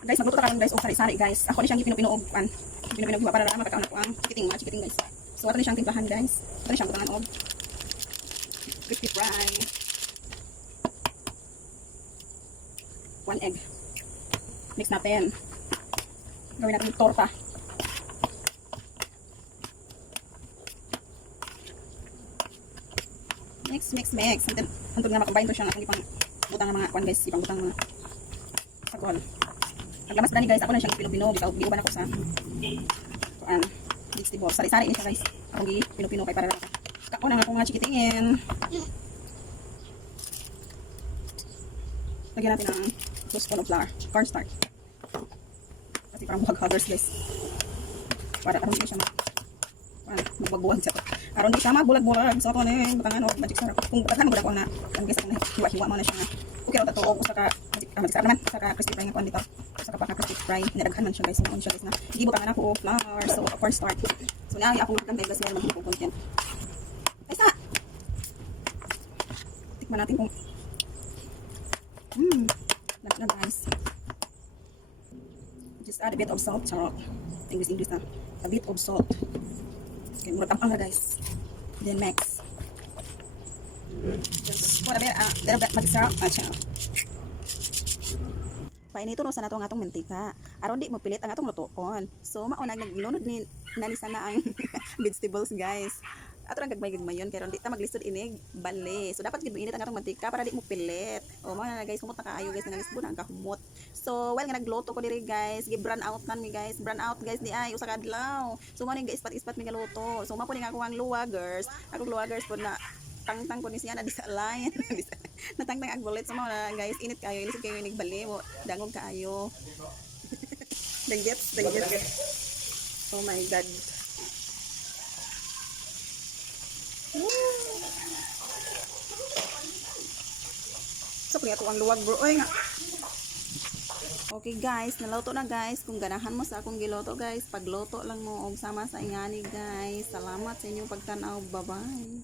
Guys, magluto ta karon guys og sari-sari guys. Ako ni siyang gipino-pino og pan. Pino-pino para ra makakaon ako ang chikiting guys. So ato ni siyang timplahan guys. Ato ni siyang butangan og crispy fry. 1 egg. Mix natin. Gawin natin torta. Mix. Hantod nga makabayin to siya nga ipang butang ng mga kwan guys, ipang butang mga sakol. Paglamas ba ni guys, ako na siyang pino-pino, giuban ako sa kuan, vegetable. Sari-sari ni siya guys. Ako gi pino-pino kay para kako na nga ako nga chikitingin. Lagyan natin ng 2 spoon of flour, cornstarch. Kasi parang buhag-huggers guys. Para aron di siya magbuwag siya to. Aron di siya magbulag-bulag. So ako na yung batangan o magic sarap. Kung batangan mo ko na, ang guys ako na hiwa-hiwa mo na siya nga. Okay rin ito o usa ka magic sarap naman. Usa ka crispy fry nga kuhan dito. Usa ka pa crispy fry. Nilaghan man siya guys. Noon siya guys na. Hindi butangan ako o flour. So cornstarch. So naawi ako magkang guys yan mag-hipong content. Guys na! Tikman natin kung lahat na guys. Just add a bit of salt. Charot. English na. A bit of salt. Okay, murag tampang na guys. Then mix. Just put a bit magic syrup. Painito no sa nato ang atong mantika. Aron di mo pilit ang atong lutoon. So mao nag-ilunod ni nalisa na ang vegetables guys. Ato lang gagmay-gagmayon kaya di ta maglisod inig bale. So dapat gid mainit ang atong mantika para di mo pilit. O mao na guys, kumot na kaayo guys, nalisbon ang kahumot. So while nga nagluto ko diri guys, gi-brown out nan mi guys. Brown out guys di ay usa ka adlaw. So mao ni guys ispat mi galuto. So mao ni nga ako ang luwagers. Ako luwagers pod na tangtang ko ni siya na di sa line. Natangtang ag bullet. So mao na guys, init kayo, lisod kayo inig bale mo. Dangog kaayo. Danggit. Oh my god. So kaya ang luwag bro. Oy nga. Okay guys, naluto na guys. Kung ganahan mo sa akong giloto guys, pagluto lang mo og sama sa ingani guys. Salamat sa inyong pagtanaw. Bye-bye.